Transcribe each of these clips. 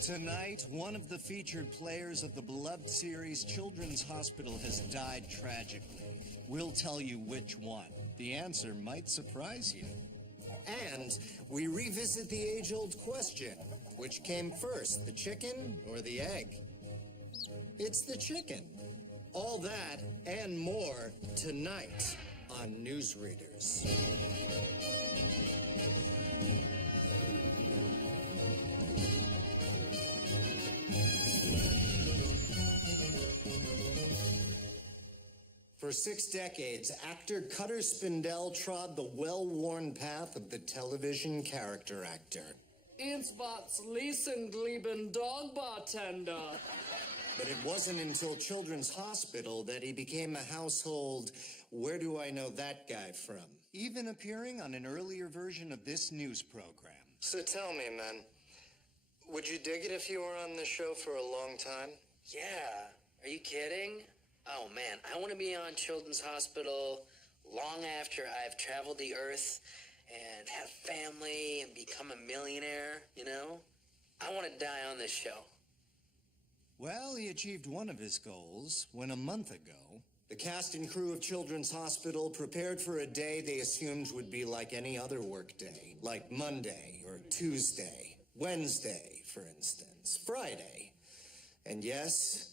Tonight, one of the featured players of the beloved series Children's Hospital has died tragically. We'll tell you which one. The answer might surprise you. And we revisit the age-old question, which came first, the chicken or the egg? It's the chicken. All that and more tonight on Newsreaders. For 6 decades, actor Cutter Spindell trod the well-worn path of the television character actor. It's what's Liesenglieben dog bartender. But it wasn't until Children's Hospital that he became a household, where do I know that guy from? Even appearing on an earlier version of this news program. So tell me, man, would you dig it if you were on the show for a long time? Yeah. Are you kidding? Oh, man, I want to be on Children's Hospital long after I've traveled the earth and had a family and become a millionaire, you know? I want to die on this show. Well, he achieved one of his goals when a month ago, the cast and crew of Children's Hospital prepared for a day they assumed would be like any other work day, like Monday or Tuesday, Wednesday, for instance, Friday, and yes,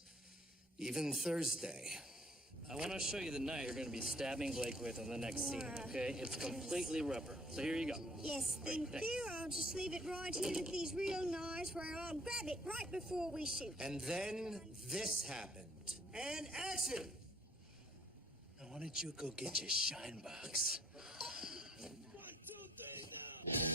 even Thursday. I want to show you the knife you're going to be stabbing Blake with in the next scene, okay? It's completely rubber. So here you go. Yes, thank you. I'll just leave it right here with these real knives where I'll grab it right before we shoot. And then this happened. And action! Now, why don't you go get your shine box? 1, 2, 3, now.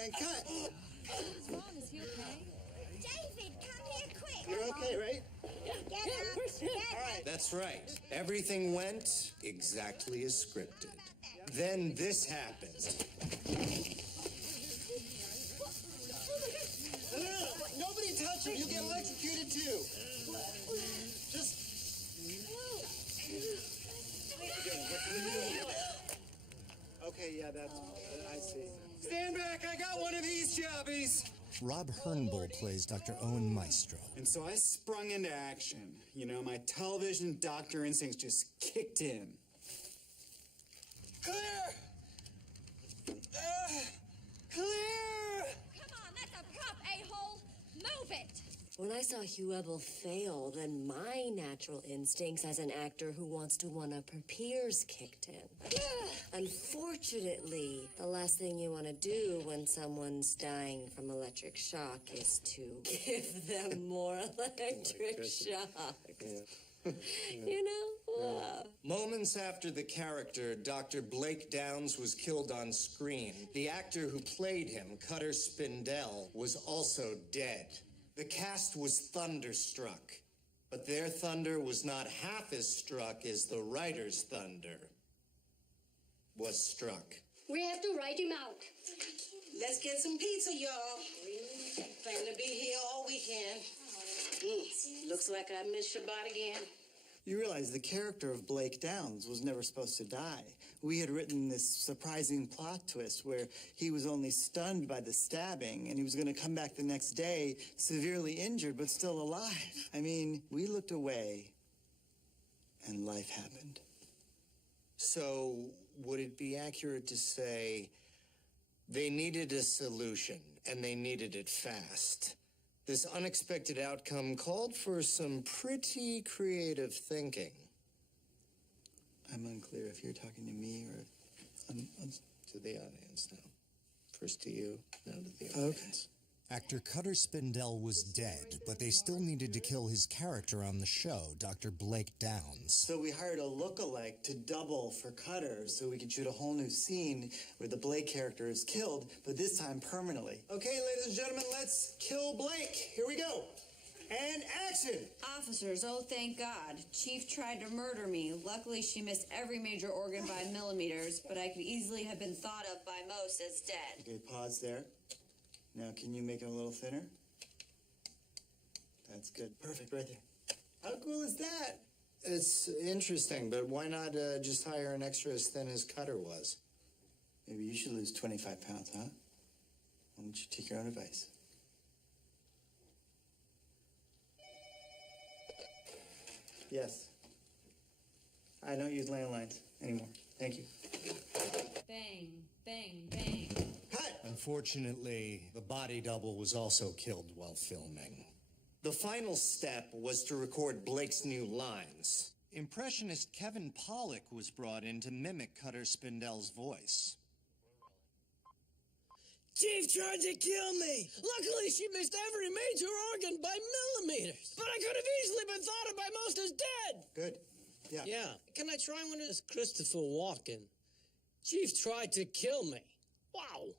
And cut. What's wrong? Is he okay? David, come here quick. You're okay, right? Get up. All right. That's right. Everything went exactly as scripted. Then this happened. No. Nobody touch him. You'll get electrocuted too. Just... Okay, yeah, that's... I see. Stand back, I got one of these jobbies. Rob Hernbull plays Dr. Owen Maestro. And so I sprung into action. You know, my television doctor instincts just kicked in. Clear! Clear! Come on, that's a prop, a-hole. Move it. When I saw Hugh Ebel fail, then my natural instincts as an actor who wants to one-up her peers kicked in. Unfortunately, the last thing you want to do when someone's dying from electric shock is to give them more electric shock. You know? Moments after the character, Dr. Blake Downs, was killed on screen, the actor who played him, Cutter Spindell, was also dead. The cast was thunderstruck, but their thunder was not half as struck as the writer's thunder was struck. We have to write him out. Let's get some pizza, y'all. Plan to be here all weekend. Looks like I missed Shabbat again. You realize the character of Blake Downs was never supposed to die. We had written this surprising plot twist where he was only stunned by the stabbing and he was going to come back the next day severely injured but still alive. I mean, we looked away and life happened. So, would it be accurate to say they needed a solution and they needed it fast? This unexpected outcome called for some pretty creative thinking. I'm unclear if you're talking to me or... To the audience now. First to you, now to the audience. Actor Cutter Spindell was dead, but they still needed to kill his character on the show, Dr. Blake Downs. So we hired a look-alike to double for Cutter so we could shoot a whole new scene where the Blake character is killed, but this time permanently. Okay, ladies and gentlemen, let's kill Blake. Here we go. And action! Officers, oh thank God. Chief tried to murder me. Luckily, she missed every major organ by millimeters, but I could easily have been thought of by most as dead. Okay, pause there. Now, can you make it a little thinner? That's good. Perfect, right there. How cool is that? It's interesting, but why not just hire an extra as thin as Cutter was? Maybe you should lose 25 pounds, huh? Why don't you take your own advice? Yes. I don't use landlines anymore. Thank you. Bang, bang, bang. Cut! Unfortunately, the body double was also killed while filming. The final step was to record Blake's new lines. Impressionist Kevin Pollak was brought in to mimic Cutter Spindell's voice. Chief tried to kill me. Luckily, she missed every major organ by millimeters. But I could have easily been thought of by most as dead. Good. Yeah. Yeah. Can I try one as Christopher Walken? Chief tried to kill me. Wow.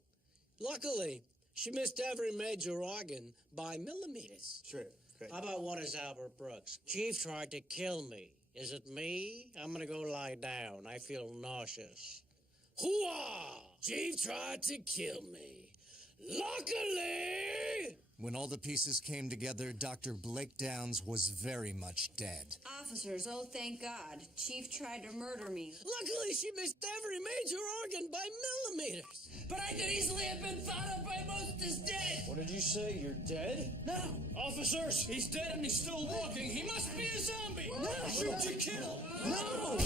Luckily, she missed every major organ by millimeters. Sure. Great. How about one as Albert Brooks? Chief tried to kill me. Is it me? I'm gonna go lie down. I feel nauseous. Hooah! Chief tried to kill me. Luckily! When all the pieces came together, Dr. Blake Downs was very much dead. Officers, oh thank God. Chief tried to murder me. Luckily, she missed every major organ by millimeters. But I could easily have been thought of by most as dead. What did you say? You're dead? No. Officers, he's dead and he's still walking. He must be a zombie. No. Shoot to kill. No.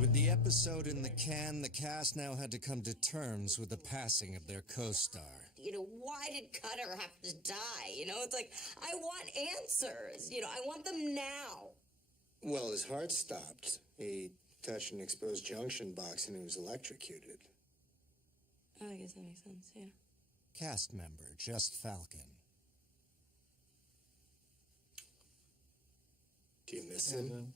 With the episode in the can, the cast now had to come to terms with the passing of their co-star. You know, why did Cutter have to die? You know, it's like, I want answers. You know, I want them now. Well, his heart stopped. He touched an exposed junction box and he was electrocuted. Oh, I guess that makes sense, yeah. Cast member Just Falcon. Do you miss him?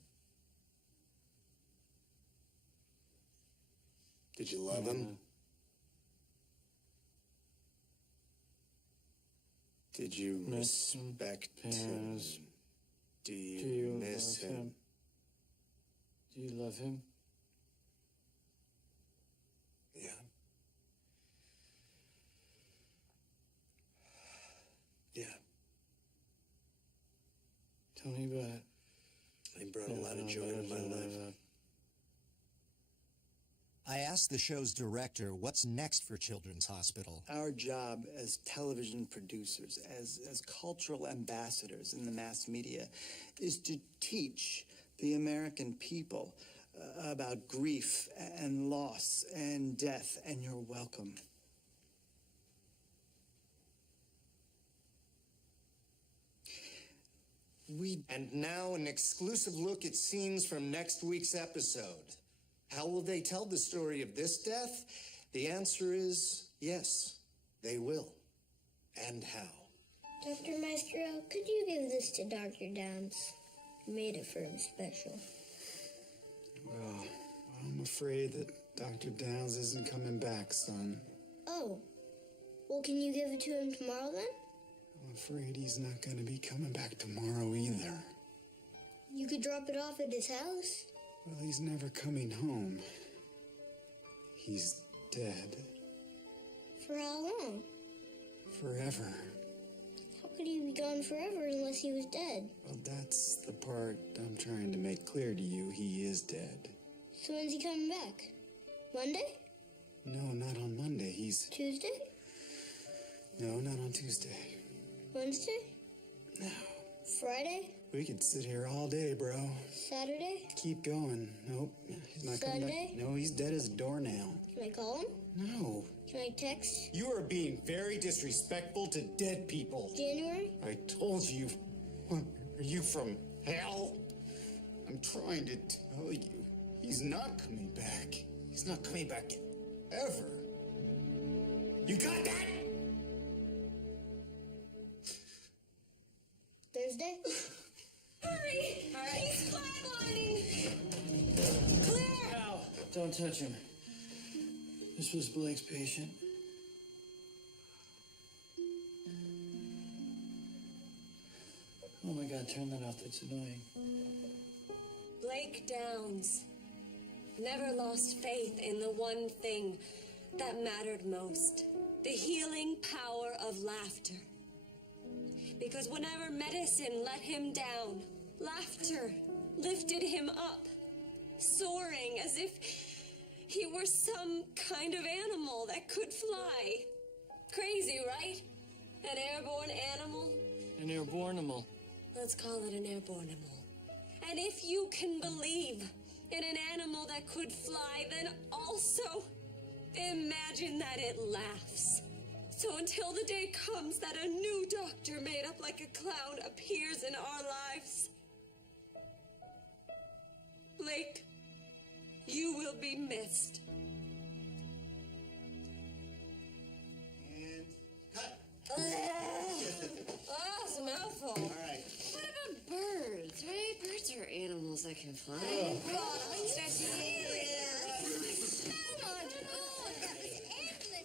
Did you love him? Did you respect him? Do you miss him? Do you love him? Yeah. Yeah. Tell me about it. He brought a lot of joy to my life. I asked the show's director what's next for Children's Hospital. Our job as television producers, as cultural ambassadors in the mass media, is to teach the American people about grief and loss and death, and you're welcome. And now an exclusive look at scenes from next week's episode. How will they tell the story of this death? The answer is yes, they will. And how? Dr. Maestro, could you give this to Dr. Downs? I made it for him special. Well, I'm afraid that Dr. Downs isn't coming back, son. Oh. Well, can you give it to him tomorrow then? I'm afraid he's not going to be coming back tomorrow either. You could drop it off at his house. Well, he's never coming home. He's dead. For how long? Forever. How could he be gone forever unless he was dead? Well, that's the part I'm trying to make clear to you. He is dead. So when's he coming back? Monday? No, not on Monday. Tuesday? No, not on Tuesday. Wednesday? No. Friday? We could sit here all day, bro. Saturday? Keep going. Nope. He's not coming back. Sunday? No, he's dead as a doornail. Can I call him? No. Can I text? You are being very disrespectful to dead people. January? I told you. Are you from hell? I'm trying to tell you. He's not coming back. He's not coming back ever. You got that? Thursday? Hurry! He's flatlining! Clear! Ow! Don't touch him. This was Blake's patient. Oh my God, turn that off. That's annoying. Blake Downs never lost faith in the one thing that mattered most. The healing power of laughter. Because whenever medicine let him down, laughter lifted him up, soaring as if he were some kind of animal that could fly. Crazy, right? An airborne animal? An airborne-animal. Let's call it an airborne animal. And if you can believe in an animal that could fly, then also imagine that it laughs. So until the day comes that a new doctor made up like a clown appears in our lives, Blake, you will be missed. And cut. Oh, it's a mouthful. All right. What about birds, right? Birds are animals that can fly.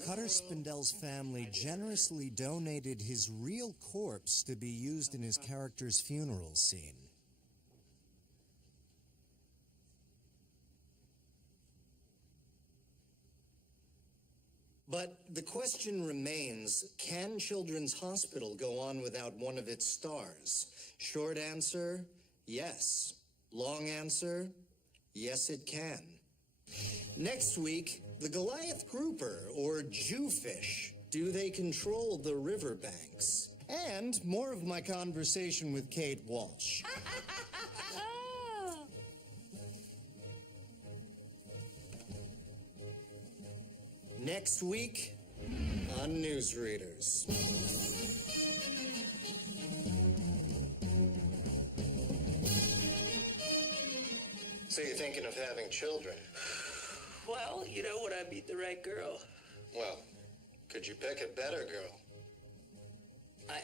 Cutter Spindell's family generously donated his real corpse to be used in his character's funeral scene. But the question remains, can Children's Hospital go on without one of its stars? Short answer, yes. Long answer, yes it can. Next week, the Goliath grouper, or Jewfish. Do they control the riverbanks? And more of my conversation with Kate Walsh. Next week on Newsreaders. So you're thinking of having children? Well, you know, would I meet the right girl? Well, could you pick a better girl? I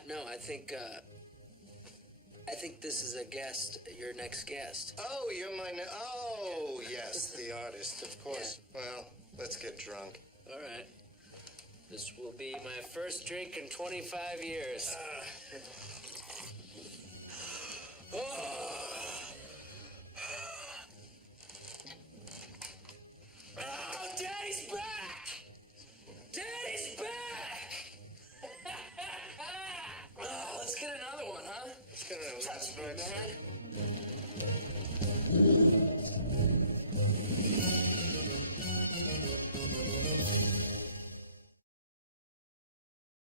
think this is a guest, your next guest. Oh, you're my... Oh, yes, the artist, of course. Yeah. Well, let's get drunk. All right. This will be my first drink in 25 years. Oh, Daddy's back! Daddy's back! Oh, let's get another one, huh? Let's get another one. Touch me, man.